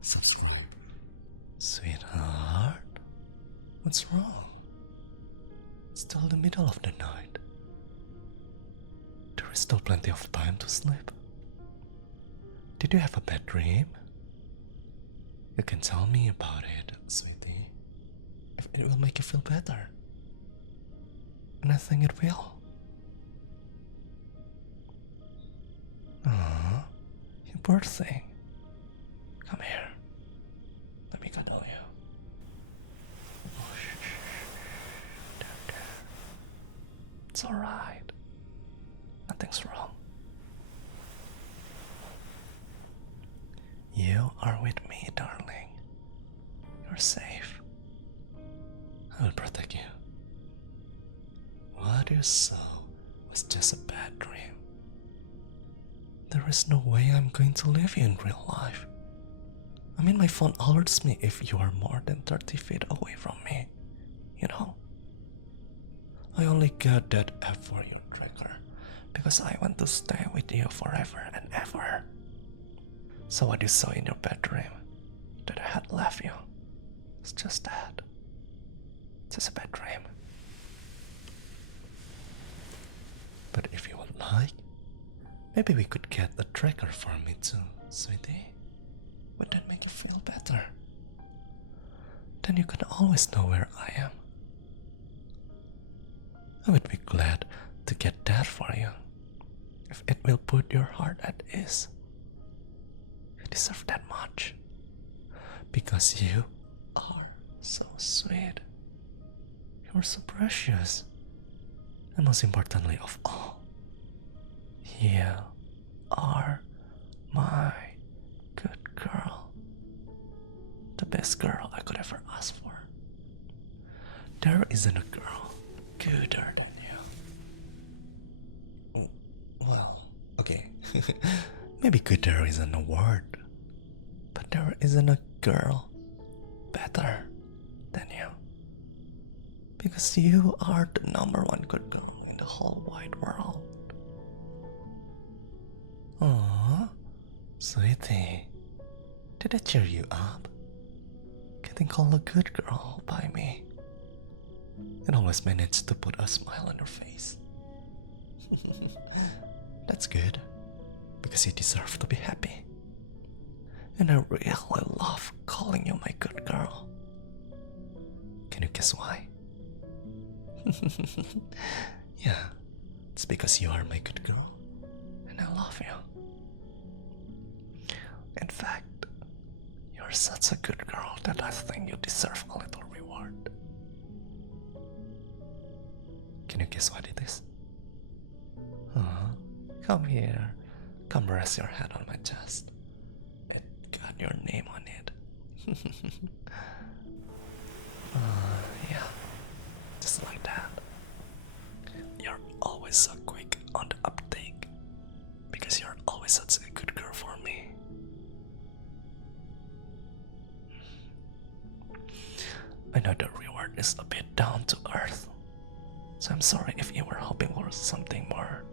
Subscribe. Sweetheart, what's wrong? It's still the middle of the night. There is still plenty of time to sleep. Did you have a bad dream? You can tell me about it, sweetie, if it will make you feel better. And I think it will. Aww, you poor thing. Come here. Let me cuddle you. Oh, shh. There. It's alright. Nothing's wrong. You are with me, darling. You're safe. I will protect you. What you saw was just a bad dream. There is no way I'm going to leave you in real life. I mean, my phone alerts me if you are more than 30 feet away from me. You know? I only got that app for your tracker because I want to stay with you forever and ever. So what you saw in your bad dream that I had left you, it's just that. Just a bad dream. But if you would like, maybe we could get a tracker for me too, sweetie. Would that make you feel better? Then you can always know where I am. I would be glad to get that for you, if it will put your heart at ease. You deserve that much, because you are so sweet. You are so precious, and most importantly of all, you are my good girl. The best girl I could ever ask for. There isn't a girl gooder than you. Well, okay. Maybe gooder isn't a word, but there isn't a girl better than you. Because you are the #1 good girl in the whole wide world. Aww, sweetie, did I cheer you up? Getting called a good girl by me. It always managed to put a smile on your face. That's good, because you deserve to be happy. And I really love calling you my good girl. Can you guess why? Yeah, it's because you are my good girl, and I love you. In fact, you're such a good girl that I think you deserve a little reward. Can you guess what it is? Come here. Come rest your head on my chest. It got your name on it. Yeah, just like that. You're always so quick on the uptake, because you're always such a good girl for me. I know the reward is a bit down to earth, so I'm sorry if you were hoping for something more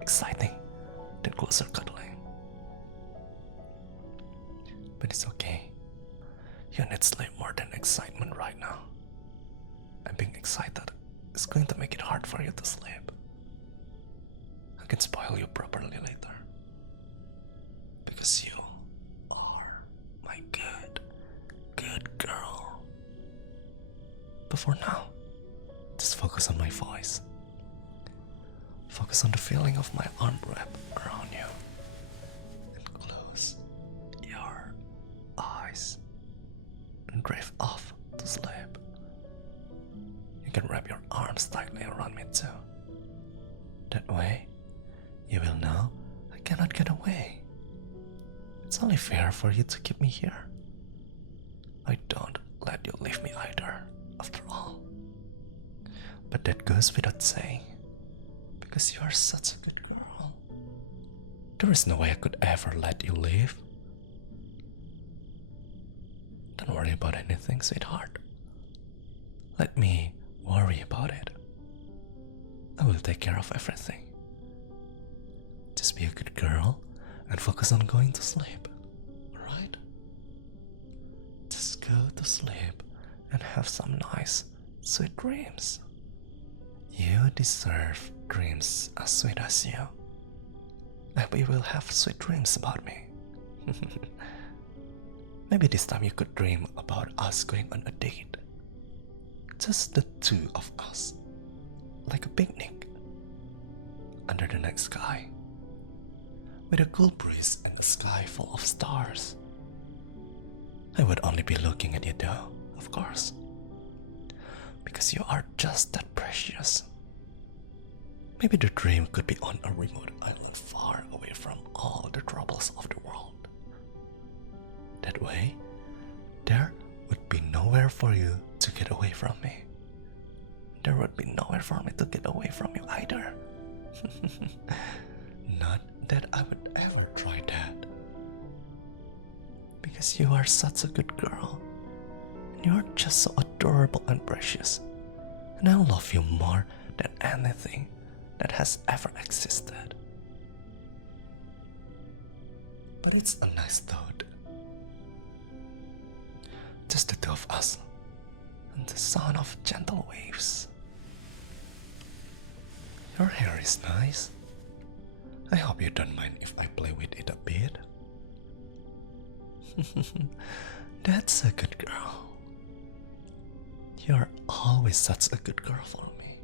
exciting than closer cuddling. But it's okay. You need sleep more than excitement right now. And being excited is going to make it hard for you to sleep. I can spoil you properly later. Because you are my good girl. But for now, just focus on my voice. Focus on the feeling of my arm wrap around you. And close your eyes and drift off to sleep. You can wrap your arms tightly around me too. That way, you will know I cannot get away. It's only fair for you to keep me here. I don't let you leave me either, after all. But that goes without saying, because you are such a good girl. There is no way I could ever let you leave. Don't worry about anything, sweetheart. Let me worry about it. I will take care of everything. Just be a good girl and focus on going to sleep, alright? to sleep and have some nice, sweet dreams. You deserve dreams as sweet as you. And we will have sweet dreams about me. Maybe this time you could dream about us going on a date. Just the two of us. Like a picnic. Under the night sky. With a cool breeze and a sky full of stars. I would only be looking at you though, of course. Because you are just that precious. Maybe the dream could be on a remote island far away from all the troubles of the world. That way, there would be nowhere for you to get away from me. There would be nowhere for me to get away from you either. Not that I would ever try that. Because you are such a good girl. And you are just so adorable and precious. And I love you more than anything that has ever existed. But it's a nice thought. Just the two of us and the sound of gentle waves. Your hair is nice. I hope you don't mind if I play with it a bit. That's a good girl. You're always such a good girl for me.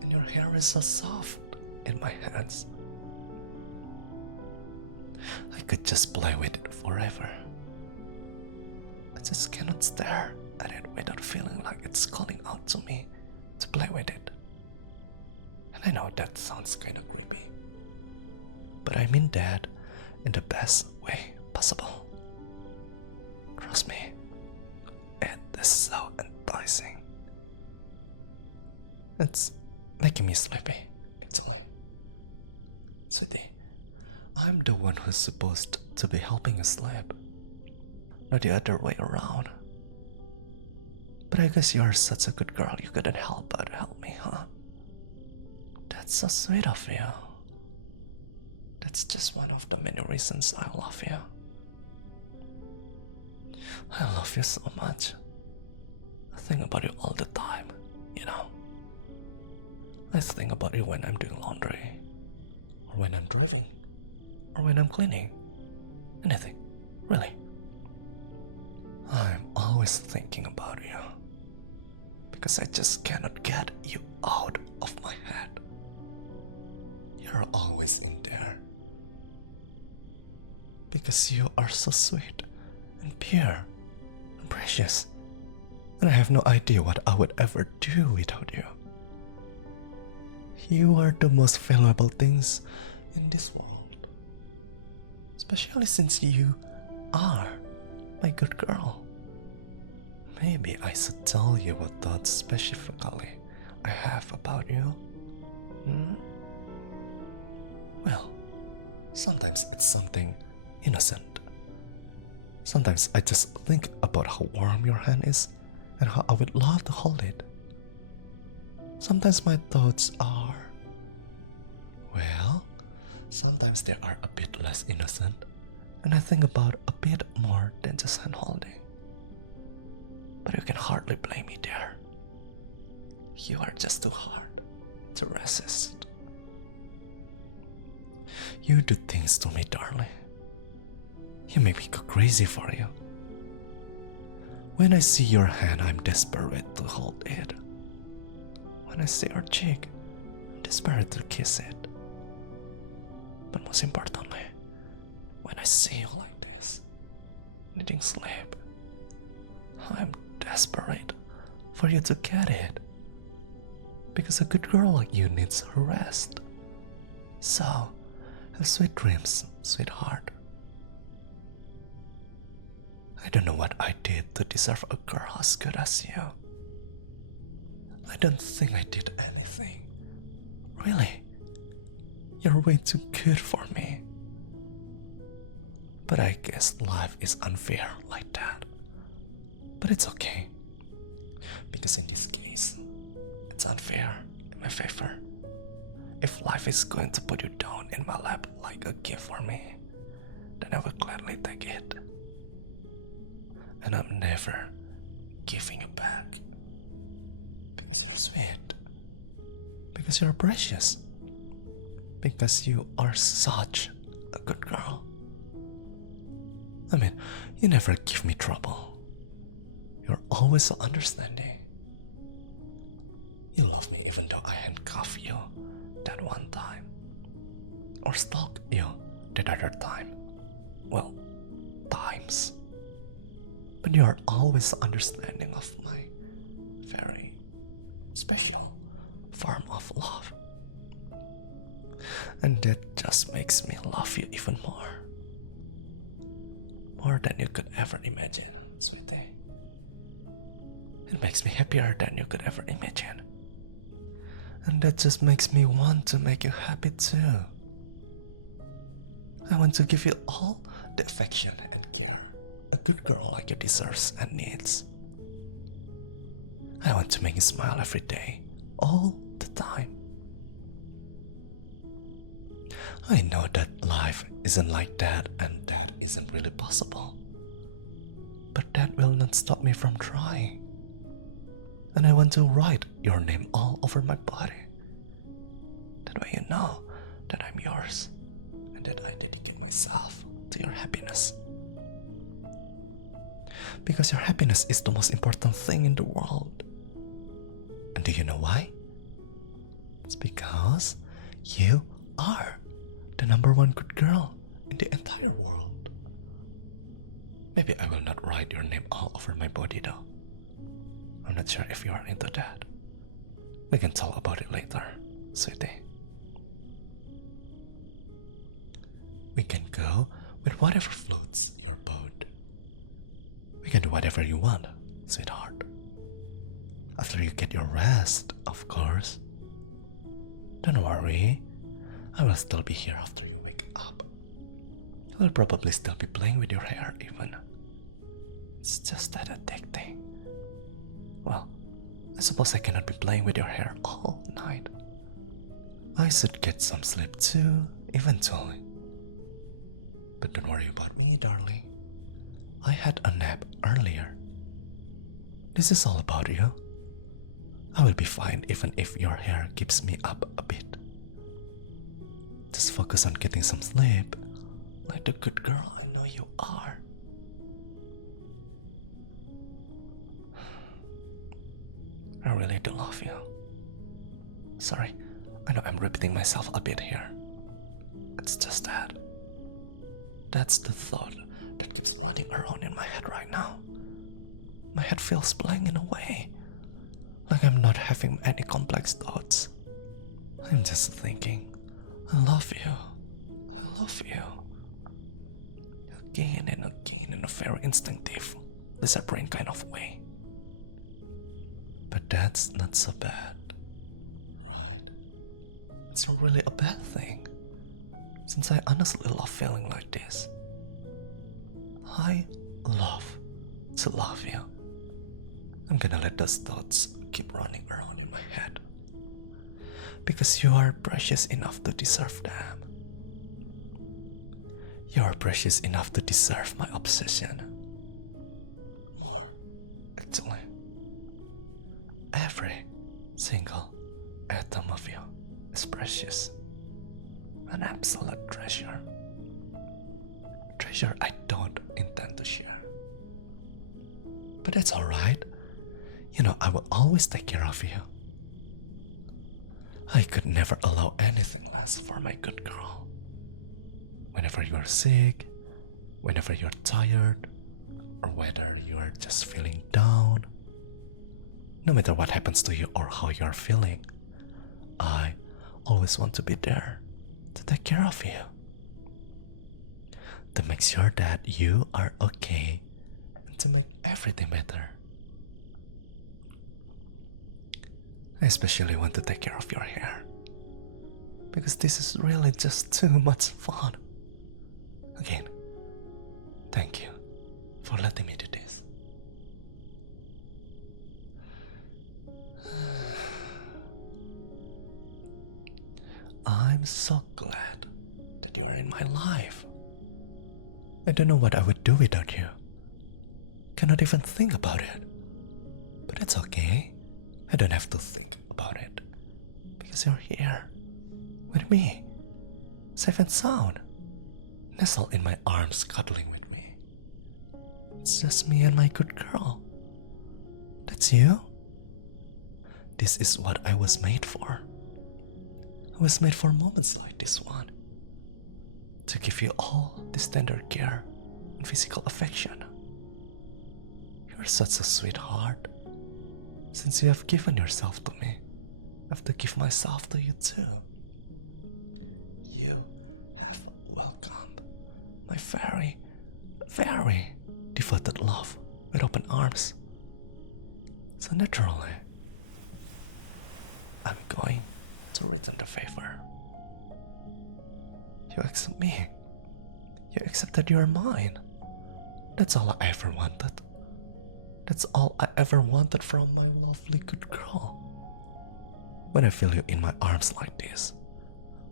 And your hair is so soft in my hands. I could just play with it forever. I just cannot stare at it without feeling like it's calling out to me to play with it. And I know that sounds kinda creepy. But I mean that in the best way possible. Trust me, it is so enticing. It's making me sleepy, actually. Sweetie, I'm the one who's supposed to be helping you sleep, not the other way around. But I guess you're such a good girl, you couldn't help but help me, huh? That's so sweet of you. That's just one of the many reasons I love you. I love you so much. I think about you all the time, you know. I think about you when I'm doing laundry, or when I'm driving, or when I'm cleaning. Anything, really. I'm always thinking about you. Because I just cannot get you out of my head. You're always in there. Because you are so sweet and pure and precious. And I have no idea what I would ever do without you. You are the most valuable things in this world. Especially since you are my good girl. Maybe I should tell you what thoughts specifically I have about you. Well, sometimes it's something innocent. Sometimes I just think about how warm your hand is and how I would love to hold it. Sometimes my thoughts are, well, sometimes they are a bit less innocent, and I think about a bit more than just hand holding. But you can hardly blame me there. You are just too hard to resist. You do things to me, darling. You make me go crazy for you. When I see your hand, I'm desperate to hold it. When I see your cheek, I'm desperate to kiss it. But most importantly, when I see you like this, needing sleep, I'm desperate for you to get it. Because a good girl like you needs her rest. So, have sweet dreams, sweetheart. I don't know what I did to deserve a girl as good as you. I don't think I did anything. Really. You're way too good for me. But I guess life is unfair like that. But it's okay. Because in this case, it's unfair in my favor. If life is going to put you down in my lap like a gift for me, then I will gladly take it. and I'm never giving you back. Because you're sweet. Because you're precious. Because you are such a good girl. I mean, you never give me trouble. You're always so understanding. You love me even though I handcuff you that one time. Or stalk you that other time. Well, times. But you are always understanding of my very special form of love. And that just makes me love you even more. More than you could ever imagine, sweetie. It makes me happier than you could ever imagine. And that just makes me want to make you happy too. I want to give you all the affection and care a good girl like you deserves and needs. I want to make you smile every day, all the time. I know that life isn't like that and that isn't really possible. But that will not stop me from trying. And I want to write your name all over my body. That way you know that I'm yours and that I dedicate myself to your happiness. Because your happiness is the most important thing in the world. And do you know why? It's because you are the #1 good girl in the entire world. Maybe I will not write your name all over my body though. I'm not sure if you are into that. We can talk about it later, sweetie. We can go with whatever floats your boat. We can do whatever you want, sweetheart. After you get your rest, of course. Don't worry, I will still be here after you wake up. I'll probably still be playing with your hair even. It's just that addicting. Well, I suppose I cannot be playing with your hair all night. I should get some sleep too, eventually. But don't worry about me, darling. I had a nap earlier. This is all about you. I will be fine even if your hair keeps me up a bit. Just focus on getting some sleep, like the good girl I know you are. I really do love you. Sorry, I know I'm repeating myself a bit here. It's just that. That's the thought that keeps running around in my head right now. My head feels blank in a way, like I'm not having any complex thoughts. I'm just thinking, I love you. I love you. Again and again in a very instinctive, lizard brain kind of way. But that's not so bad, right? It's not really a bad thing, since I honestly love feeling like this. I love to love you. I'm gonna let those thoughts keep running around in my head, because you are precious enough to deserve them. You are precious enough to deserve my obsession. More, actually. Every single atom of you is precious. An absolute treasure. Treasure I don't intend to share. But that's alright. You know, I will always take care of you. I could never allow anything less for my good girl. Whenever you're sick, whenever you're tired, or whether you are just feeling down, no matter what happens to you or how you're feeling, I always want to be there to take care of you. To make sure that you are okay and to make everything better. I especially want to take care of your hair, because this is really just too much fun. Again, thank you for letting me do this. I'm so glad that you are in my life. I don't know what I would do without you. cannot even think about it. But it's okay. I don't have to think about it. Because you're here. With me. Safe and sound. Nestled in my arms, cuddling with me. It's just me and my good girl. That's you? This is what I was made for. I was made for moments like this one. To give you all this tender care and physical affection. You're such a sweetheart. Since you have given yourself to me, I have to give myself to you too. You have welcomed my very, very devoted love with open arms. So naturally, I'm going to return the favor. You accept me. You accept that you are mine. That's all I ever wanted. That's all I ever wanted from my lovely good girl. When I feel you in my arms like this,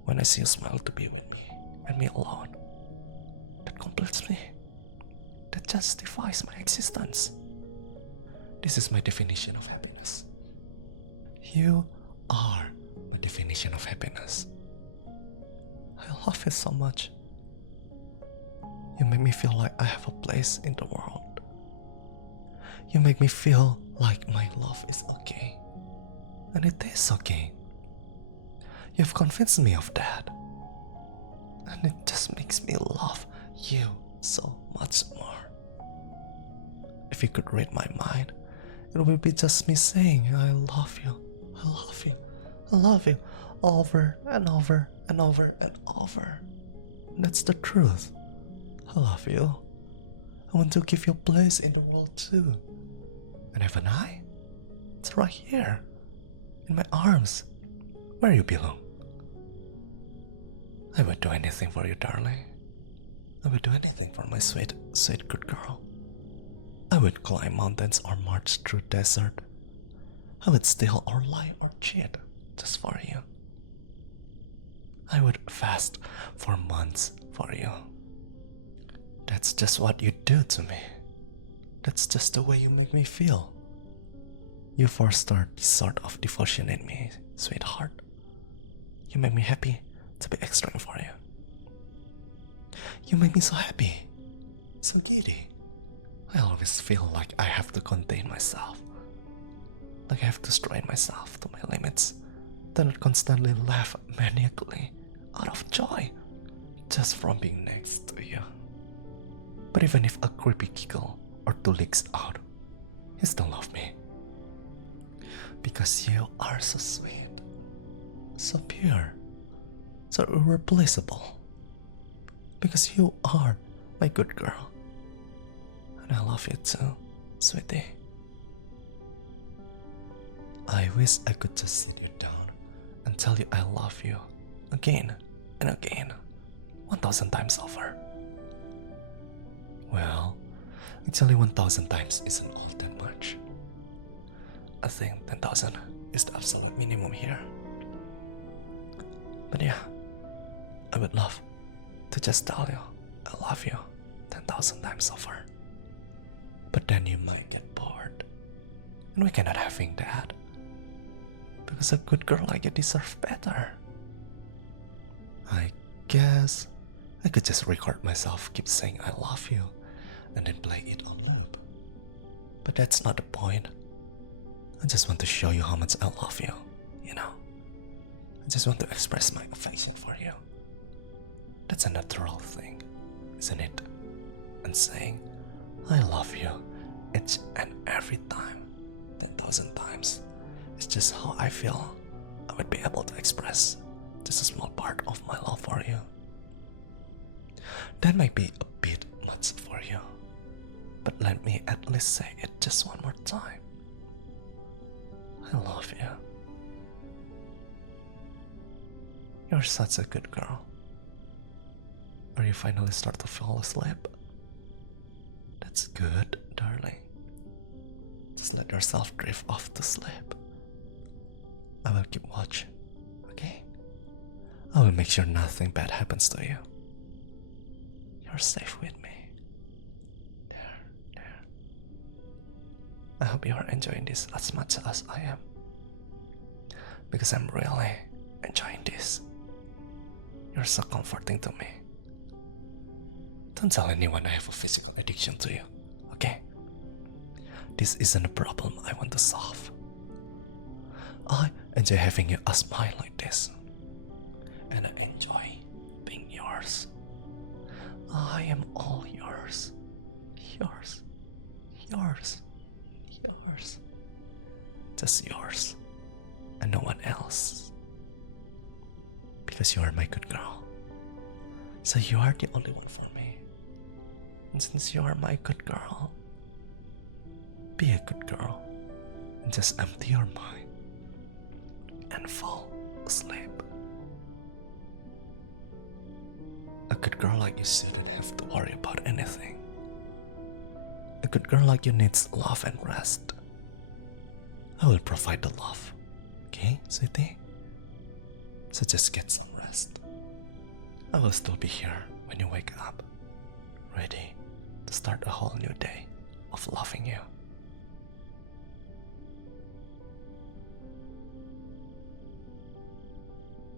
when I see you smile to be with me and me alone, that completes me. That justifies my existence. This is my definition of happiness. You are my definition of happiness. I love you so much. You make me feel like I have a place in the world. You make me feel like my love is okay. And it is okay. You've convinced me of that. And it just makes me love you so much more. If you could read my mind, it would be just me saying, I love you, I love you, I love you, over and over and over and over. And that's the truth. I love you. I want to give you a place in the world too. And haven't I? It's right here, in my arms, where you belong. I would do anything for you, darling. I would do anything for my sweet, sweet good girl. I would climb mountains or march through desert. I would steal or lie or cheat just for you. I would fast for months for you. That's just what you do to me. That's just the way you make me feel. You foster this sort of devotion in me, sweetheart. You make me happy to be extra for you. You make me so happy, so giddy. I always feel like I have to contain myself. Like I have to strain myself to my limits. Then I constantly laugh maniacally out of joy just from being next to you. But even if a creepy giggle or two leaks out, you still love me. Because you are so sweet, so pure, so irreplaceable. Because you are my good girl. And I love you too, sweetie. I wish I could just sit you down and tell you I love you again and again, 1,000 times over. Well, actually 1,000 times isn't all that much. I think 10,000 is the absolute minimum here. But yeah, I would love to just tell you I love you 10,000 times over. But then you might get bored, and we cannot having that. Because a good girl like you deserves better. I guess I could just record myself keep saying I love you and then play it on loop. But that's not the point. I just want to show you how much I love you, you know. I just want to express my affection for you. That's a natural thing, isn't it? And saying I love you each and every time, 10,000 times, is just how I feel I would be able to express just a small part of my love for you. That might be a bit much for you, but let me at least say it just one more time. I love you. You're such a good girl. Or you finally start to fall asleep. That's good, darling. Just let yourself drift off to sleep. I will keep watch, okay? I will make sure nothing bad happens to you. You're safe with me. There, there. I hope you are enjoying this as much as I am. Because I'm really enjoying this. You're so comforting to me. Don't tell anyone I have a physical addiction to you, okay? This isn't a problem I want to solve. I enjoy having you as mine like this. And I enjoy being yours. I am all yours. Yours. Yours. Yours. Just yours. And no one else. Because you are my good girl. So you are the only one for me. And since you are my good girl, be a good girl and just empty your mind and fall asleep. A good girl like you shouldn't have to worry about anything. A good girl like you needs love and rest. I will provide the love. Okay, sweetie? So just get some rest. I will still be here when you wake up, ready to start a whole new day of loving you.